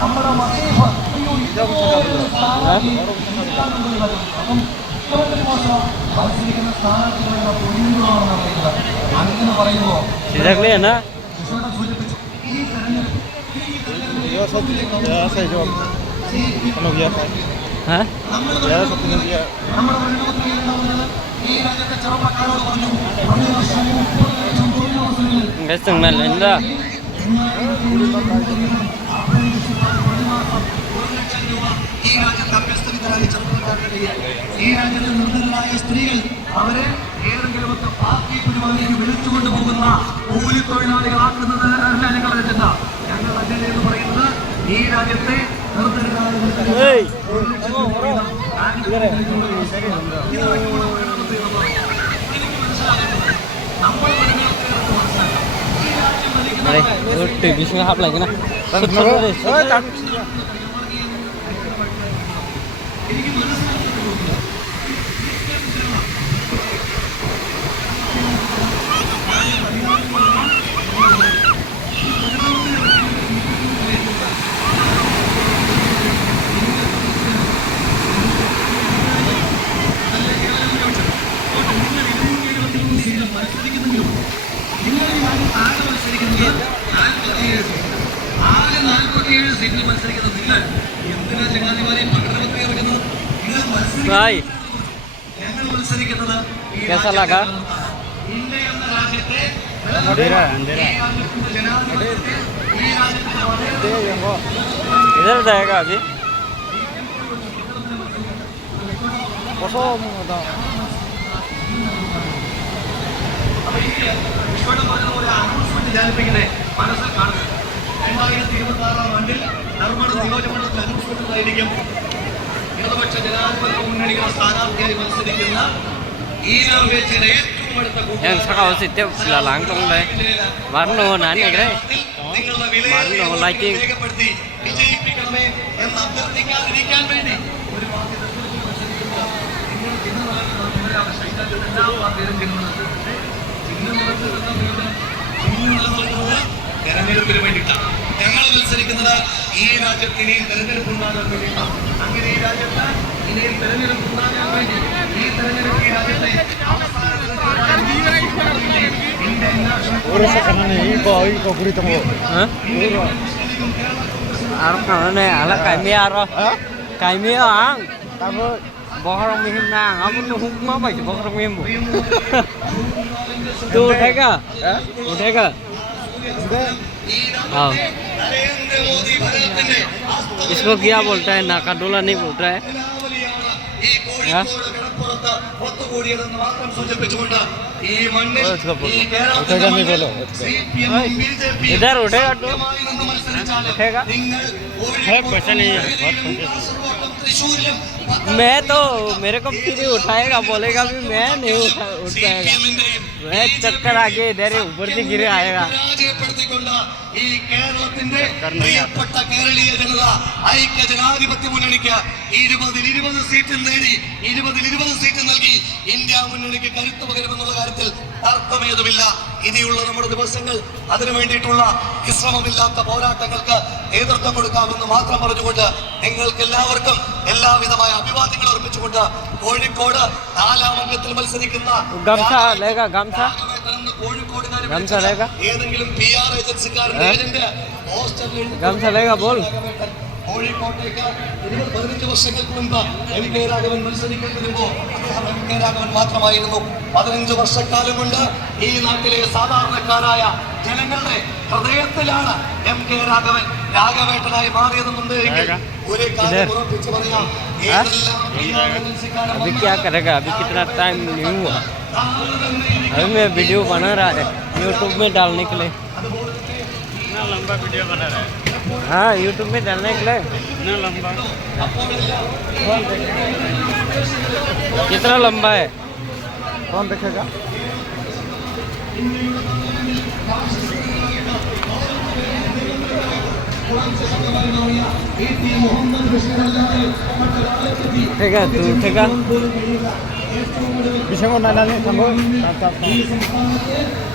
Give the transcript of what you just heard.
നമ്മുടെ മസീഫ് മത്സരിക്കുന്ന സ്ഥാനാർത്ഥികളുടെ പൊലിവുകളാണ് പറയുന്നത്. അങ്ങനെ പറയുമ്പോൾ സൂചിപ്പിച്ചു ഈ ഈ രാജ്യത്തെ അഭ്യസ്തവിദ്യരായ ചെറുപ്പക്കാരുടെ ഈ രാജ്യത്തെ നിർദ്ധനരായ സ്ത്രീകൾ അവരെ ഏതെങ്കിലുമൊക്കെ പാർട്ടി പരിപാടിക്ക് വിളിച്ചുകൊണ്ട് പോകുന്ന കൂലിത്തൊഴിലാളികളാക്കുന്നത് അല്ല ഞങ്ങളുടെ അജണ്ട. ഞങ്ങളുടെ അജണ്ട എന്ന് പറയുന്നത് ഈ രാജ്യത്തെ നിർദ്ധനരായ ആകെ 47 സീറ്റിൽ മത്സരിക്കുന്നത് നിങ്ങൾ എന്തിനാ ചങ്ങാതിമാരെ പ്രകടനപത്രിക ഇറക്കുന്നത്? ഞങ്ങൾ മത്സരിക്കുന്നത് ഇന്ത്യ എന്ന രാജ്യത്തെ ജനാധിപത്യത്തെ ഈ രാജ്യത്തെ ജാലിപ്പിക്കുന്നത് മനസ്സിൽ കാണുന്നത് 2026 ആണ്ടിൽ ധർമ്മട നിയോജകമണ്ഡലത്തിൽ അനൗൺസ്മെന്റായിരിക്കും ഇടതുപക്ഷ ജനാധിപത്യ മുന്നണിയുടെ സ്ഥാനാർത്ഥിയായി മത്സരിക്കുന്ന ഈ രാജ്യത്തിന്റെ ഏറ്റവും അടുത്ത രേഖപ്പെടുത്തി വിജയിപ്പിക്കണമേ എന്ന് അഭ്യർത്ഥിക്കാതിരിക്കാൻ വേണ്ടി ഒരു തെരഞ്ഞെടുപ്പിന് വേണ്ടിയിട്ടാണ് ഞങ്ങൾ മത്സരിക്കുന്നത്. ഈ രാജ്യത്ത് ഇനിയും തെരഞ്ഞെടുപ്പ് ഉണ്ടാകാൻ വേണ്ടിയിട്ടാണ്. അങ്ങനെ ഈ രാജ്യത്ത് ഇനിയും തെരഞ്ഞെടുപ്പ് ഉണ്ടാകാൻ വേണ്ടി ഈ തെരഞ്ഞെടുപ്പ് ഈ രാജ്യത്തെ Bohong mihim nang, apa tu hukma apa itu bohong mihim bu? Tu uठेगा? उठेगा? हाँ। इसको क्या बोलता है? नाकाडोला नहीं बोलता है? हाँ? उठेगा नहीं बोलो। इधर उठेगा तो? उठेगा? है पैसा नहीं है। मैं तो मेरे को फिर उठाएगा, बोलेगा भी मैं नहीं उठाएगा, मैं चक्कर आके इधर ऊपर से गिरे आएगा. ഈ കേരളത്തിന്റെ പ്രിയപ്പെട്ട കേരളീയ ജനത ഐക്യ ജനാധിപത്യ മുന്നണിക്ക് 20 സീറ്റ് നേടി 20 സീറ്റ് നൽകി ഇന്ത്യ മുന്നണിക്ക് കരുത്ത് പകരുമെന്നുള്ള കാര്യത്തിൽ തർക്കമേതുമില്ല. ഇനിയുള്ള നമ്മുടെ ദിവസങ്ങൾ അതിനു വേണ്ടിയിട്ടുള്ള വിശ്രമമില്ലാത്ത പോരാട്ടങ്ങൾക്ക് നേതൃത്വം കൊടുക്കാമെന്ന് മാത്രം പറഞ്ഞുകൊണ്ട് നിങ്ങൾക്ക് എല്ലാവർക്കും എല്ലാവിധമായ അഭിവാദ്യങ്ങൾ അർപ്പിച്ചുകൊണ്ട് കോഴിക്കോട് 4-ാം അംഗത്തിൽ മത്സരിക്കുന്ന ഏതെങ്കിലും PR ഏജൻസിക്കാരന്റെ ഏജന്റ് കോഴിക്കോട്ടേക്ക് 15 വർഷങ്ങൾക്ക് മുൻപ് MK രാഘവൻ മത്സരിക്കാൻ വരുമ്പോൾ അദ്ദേഹം MK രാഘവൻ മാത്രമായിരുന്നു. 15 വർഷക്കാലം കൊണ്ട് ഈ നാട്ടിലെ സാധാരണക്കാരായ ജനങ്ങളുടെ ഹൃദയത്തിലാണ് MK രാഘവൻ രാഘവേട്ടനായി മാറിയതെന്നുണ്ടെങ്കിൽ ഒരു കാര്യം ഉറപ്പിച്ച് പറയാം, अभी क्या करेगा? अभी कितना टाइम नहीं हुआ, अभी मैं वीडियो बना रहा है YouTube में डालने के लिए. इतना लंबा वीडियो बना रहा है? हाँ, YouTube में डालने के लिए. इतना लंबा कितना लंबा है? कौन देखेगा? उठेगा? तू उठेगा? विषय को ना डालने